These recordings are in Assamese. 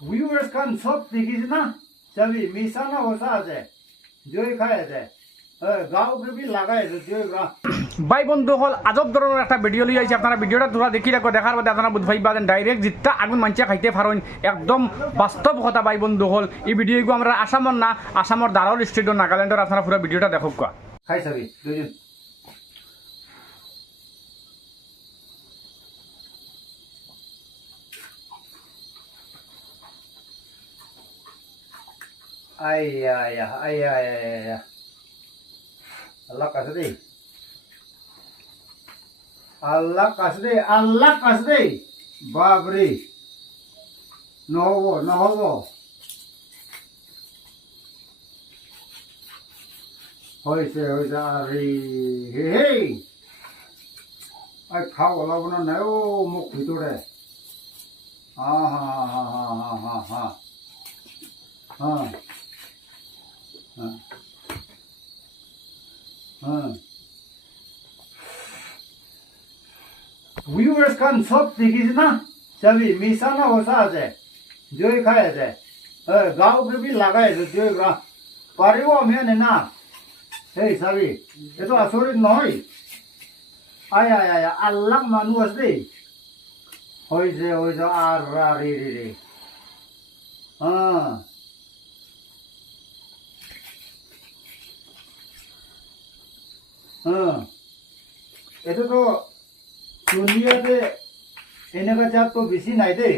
ভিউয়ার্স খান সব দেখিস না চাবি মিশানো বসা আছে জয় খাই আছে গাঁওকে বি লাগাই আছে জয় গা ভাই বন্ধু হল আজব ধরনের একটা ভিডিও লিয়ে আইছে আপনারা ভিডিওটা তোরা দেখি রাখো দেখার বাদে আপনারা বুঝ ভাইবা ডাইরেক্ট জিতটা আগুন মানছে খাইতে পারেন একদম বাস্তব কথা ভাই বন্ধু হল এই ভিডিওগু আমরা আসামর না আসামর দারোল স্টেট নাগাল্যান্ডের আপনারা পুরো ভিডিওটা দেখো কা খাই চাবি দুজন আয়া আল্লাহ কাছে দে আল্লাহ কাছে দে বাবরে নহব হয়েছে আরে হে খাও ওলাব না নাই ও মুখ ভিতরে ভিউয়ার্স খান সব দেখিস না চাবি মিশানো বসা আছে জয় খাই আছে গাঁওকে বি লাগাই আছে জয় গা পারিব আমি না এই চাবি এইটো আচৰিত নহয় আয়া আল্লাহ মানুহ আছে দেই হৈছে আৰে ৰে এইটোতো দুনিয়াতে এনেকুৱা জাতটো বেছি নাই দেই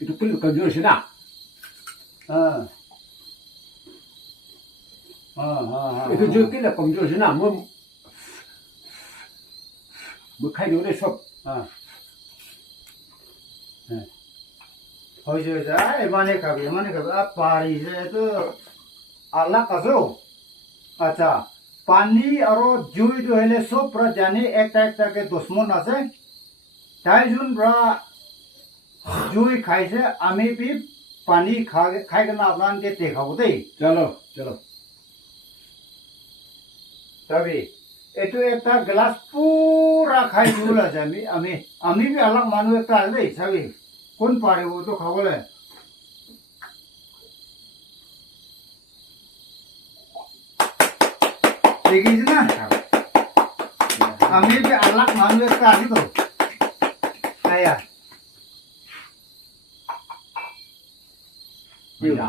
itu pun kejur sih itu juga lah kejur sih mau bukai dulu shop হৈছে এমানে খাবি পাৰিছে এইটো আল্লাহ কাছো আচ্ছা পানী আৰু জুইটো হ'লে চব পৰা জানি একটাকে দুশ্মন আছে তাই যোন পৰা জুই খাইছে আমি বি পানী খাই কেনে আপোনালোকে দেখাব দেই চলো তবে এইটো একটা গ্লাস পুরা খাই দিবল আছে আমি বি আলাক মানুহ একটা আছে দেই চাবি কোন পাৰিব তো খাবলৈ দেখিছ না আমি বি আলাক মানুহ একটা আছি তো আয়া iya